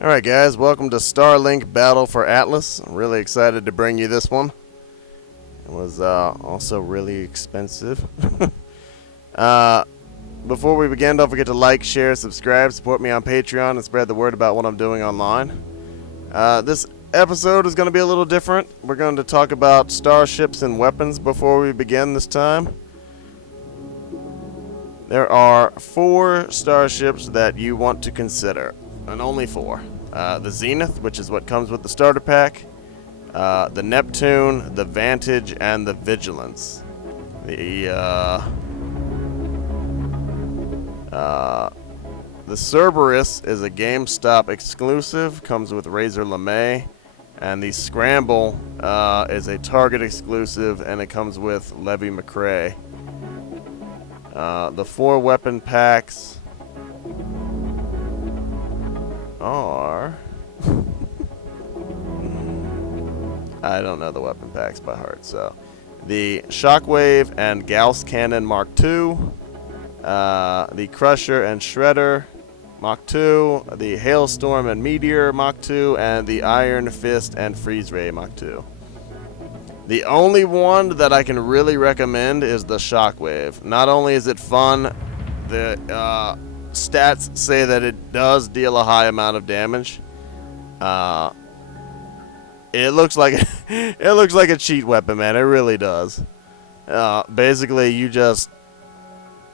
Alright guys, welcome to Starlink Battle for Atlas. I'm really excited to bring you this one. It was also really expensive. Before we begin, don't forget to like, share, subscribe, support me on Patreon, and spread the word about what I'm doing online. This episode is going to be a little different. We're going to talk about starships and weapons before we begin this time. There are 4 starships that you want to consider, and only 4. The Zenith, which is what comes with the starter pack, the Neptune, the Vantage, and the Vigilance. The Cerberus is a GameStop exclusive, comes with Razor LeMay, and the Scramble is a Target exclusive, and it comes with Levy McRae. The 4 weapon packs are... I don't know the weapon packs by heart, so... The Shockwave and Gauss Cannon Mark II, the Crusher and Shredder Mach 2, the Hailstorm and Meteor Mach 2, and the Iron Fist and Freeze Ray Mach 2. The only one that I can really recommend is the Shockwave. Not only is it fun, the stats say that it does deal a high amount of damage. It looks like a cheat weapon, man. It really does. Basically, you just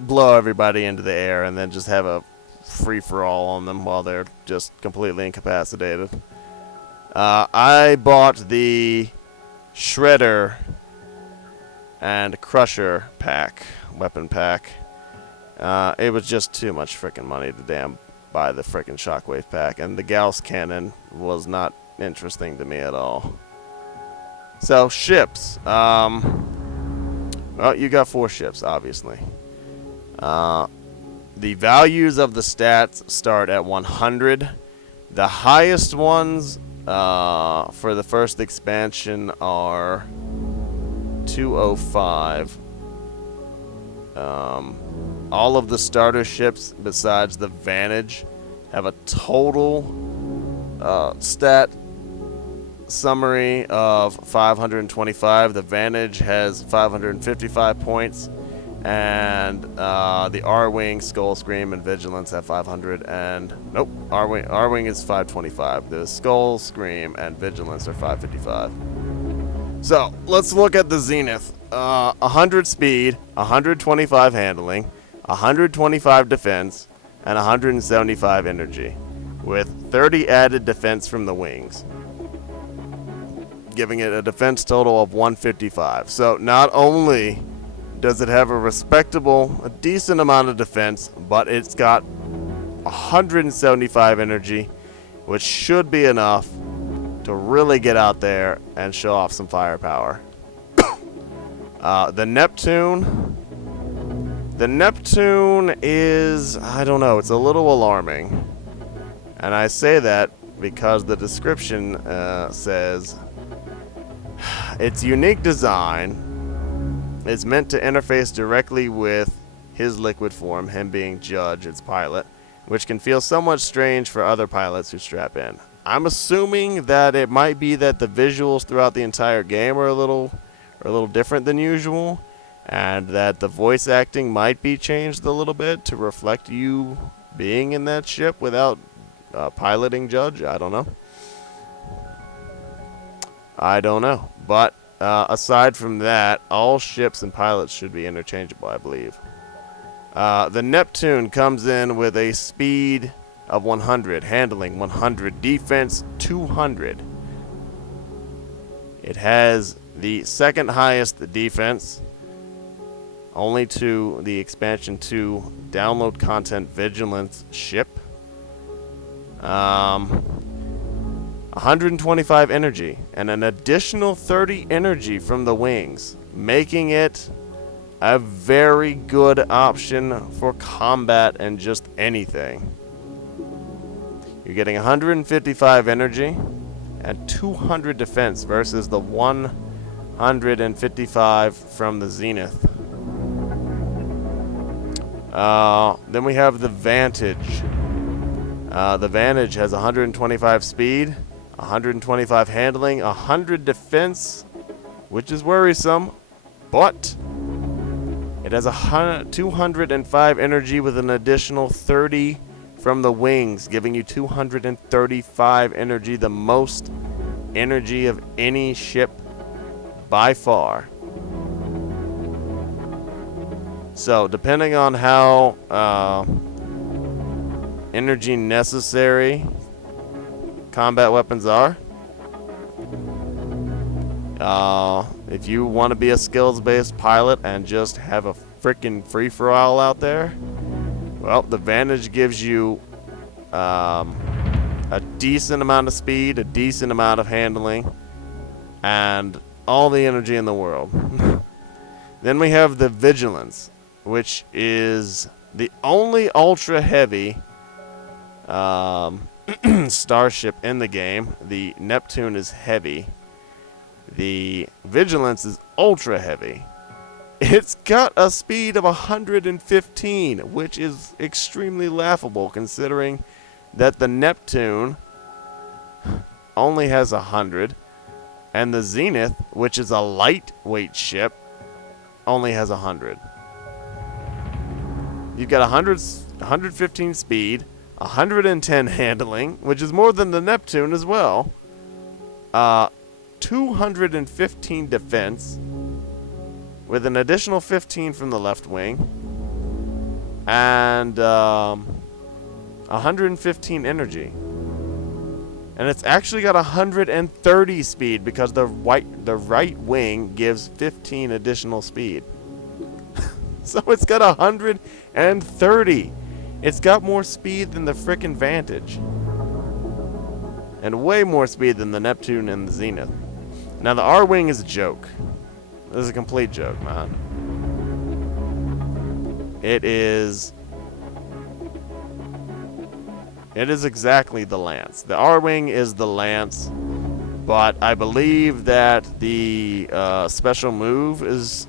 blow everybody into the air and then just have a free-for-all on them while they're just completely incapacitated. I bought the Shredder and Crusher pack, weapon pack. It was just too much freaking money to damn buy the freaking Shockwave pack, and the Gauss Cannon was not interesting to me at all. So, ships. Well, you got 4 ships, obviously. The values of the stats start at 100. The highest ones for the first expansion are 205. All of the starter ships besides the Vantage have a total stat summary of 525. The Vantage has 555 points, and the R-Wing, Skull Scream, and Vigilance have 500, and nope, R-Wing is 525. The Skull Scream and Vigilance are 555. So let's look at the Zenith. 100 speed, 125 handling, 125 defense, and 175 energy, with 30 added defense from the wings, giving it a defense total of 155. So not only does it have a decent amount of defense, but it's got 175 energy, which should be enough to really get out there and show off some firepower. The Neptune is, I don't know, it's a little alarming. And I say that because the description says its unique design is meant to interface directly with his liquid form, him being Judge, its pilot, which can feel somewhat strange for other pilots who strap in. I'm assuming that it might be that the visuals throughout the entire game are a little different than usual, and that the voice acting might be changed a little bit to reflect you being in that ship without piloting Judge. I don't know. But aside from that, all ships and pilots should be interchangeable, I believe. The Neptune comes in with a speed of 100, handling 100, defense 200. It has the second highest defense, only to the expansion 2 download content Vigilance ship. 125 energy and an additional 30 energy from the wings, making it a very good option for combat and just anything. You're getting 155 energy and 200 defense versus the 155 from the Zenith. Then we have the Vantage. The Vantage has 125 speed, 125 handling, 100 defense, which is worrisome, but it has 205 energy with an additional 30 from the wings, giving you 235 energy, the most energy of any ship by far. So, depending on how energy necessary combat weapons are, if you want to be a skills-based pilot and just have a freaking free-for-all out there, well, the Vantage gives you a decent amount of speed, a decent amount of handling, and all the energy in the world. Then we have the Vigilance, which is the only ultra-heavy starship in the game. The Neptune is heavy. The Vigilance is ultra heavy. It's got a speed of 115, which is extremely laughable considering that the Neptune only has 100, and the Zenith, which is a lightweight ship, only has 100. You've got 115 speed, 110 handling, which is more than the Neptune as well. 215 defense, with an additional 15 from the left wing, and 115 energy. And it's actually got 130 speed because the right wing gives 15 additional speed. So it's got 130. It's got more speed than the frickin' Vantage. And way more speed than the Neptune and the Zenith. Now the R-Wing is a joke. This is a complete joke, man. It is exactly the Lance. The R-Wing is the Lance, but I believe that the special move is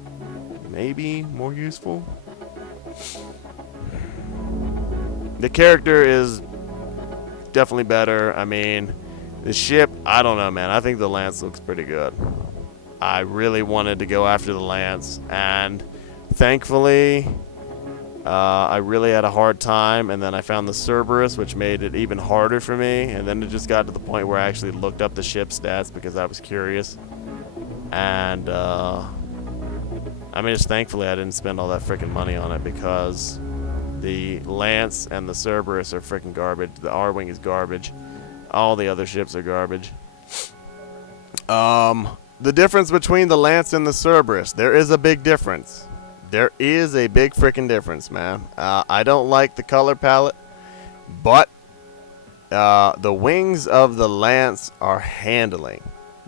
maybe more useful. The character is definitely better. I mean, the ship, I don't know, man. I think the Lance looks pretty good. I really wanted to go after the Lance, and thankfully, I really had a hard time, and then I found the Cerberus, which made it even harder for me, and then it just got to the point where I actually looked up the ship stats because I was curious, and, I mean, just thankfully I didn't spend all that freaking money on it because the Lance and the Cerberus are freaking garbage. The R-Wing is garbage. All the other ships are garbage. The difference between the Lance and the Cerberus, there is a big difference. There is a big freaking difference, man. I don't like the color palette, but the wings of the Lance are handling.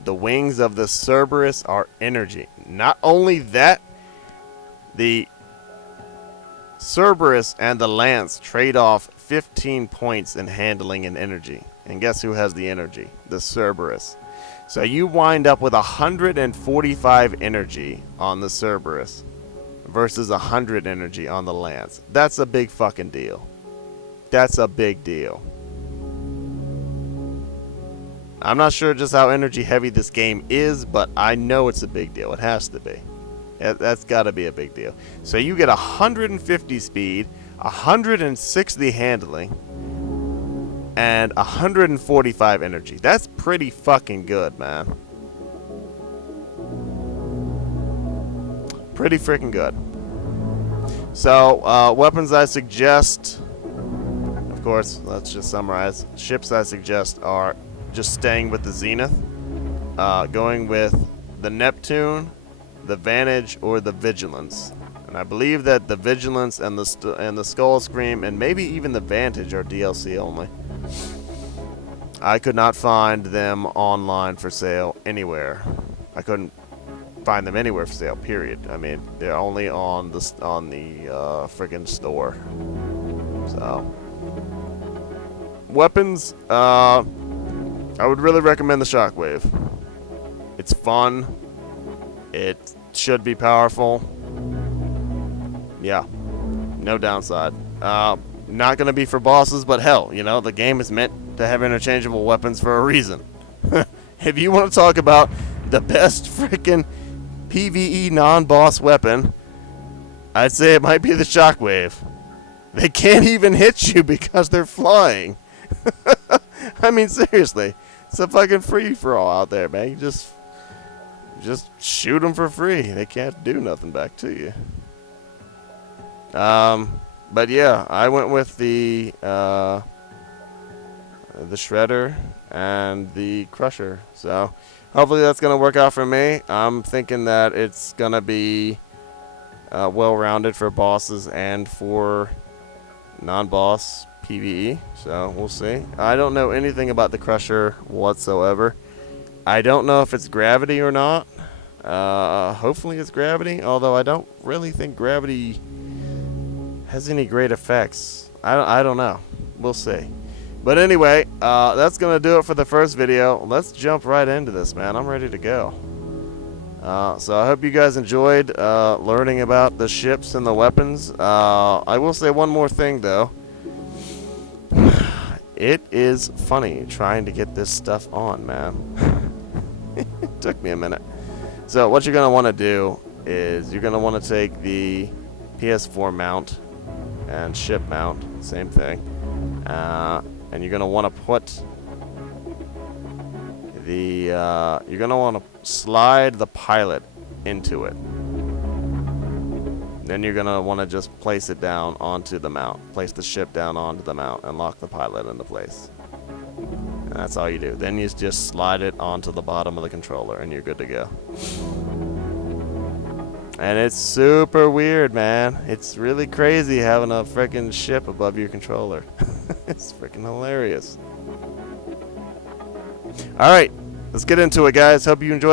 The wings of the Cerberus are energy. Not only that, the Cerberus and the Lance trade off 15 points in handling and energy. And guess who has the energy? The Cerberus. So you wind up with 145 energy on the Cerberus versus 100 energy on the Lance. That's a big fucking deal. That's a big deal. I'm not sure just how energy heavy this game is, but I know it's a big deal. It has to be. That's got to be a big deal. So you get 150 speed, 160 handling, and 145 energy. That's pretty fucking good, man. Pretty freaking good. So, weapons I suggest, of course, let's just summarize. Ships I suggest are just staying with the Zenith, going with the Neptune, the Vantage, or the Vigilance. And I believe that the Vigilance and the Skull Scream and maybe even the Vantage are DLC only. I could not find them online for sale anywhere. I couldn't find them anywhere for sale, period. I mean, they're only on the friggin' store. So, weapons, I would really recommend the Shockwave. It's fun. It should be powerful. Yeah, no downside. not going to be for bosses, but hell, you know, the game is meant to have interchangeable weapons for a reason. If you want to talk about the best freaking PvE non-boss weapon, I'd say it might be the shockwave. They can't even hit you because they're flying. I mean, seriously, it's a fucking free-for-all out there, man. You just shoot them for free. They can't do nothing back to you. But yeah, I went with the Shredder and the Crusher. So hopefully that's gonna work out for me. I'm thinking that it's gonna be well-rounded for bosses and for non-boss PvE. So we'll see. I don't know anything about the Crusher whatsoever. I don't know if it's gravity or not. Hopefully it's gravity, although I don't really think gravity has any great effects. I don't know. We'll see. But anyway, that's going to do it for the first video. Let's jump right into this, man. I'm ready to go. So I hope you guys enjoyed learning about the ships and the weapons. I will say one more thing, though. It is funny trying to get this stuff on, man. It took me a minute. So what you're going to want to do is you're going to want to take the PS4 mount and ship mount, same thing, and you're going to want to put the you're going to want to slide the pilot into it. Then you're going to want to just place it down onto the mount. Place the ship down onto the mount and lock the pilot into place. And that's all you do. Then you just slide it onto the bottom of the controller and you're good to go. And it's super weird, man. It's really crazy having a freaking ship above your controller. It's freaking hilarious. Alright, let's get into it, guys. Hope you enjoy.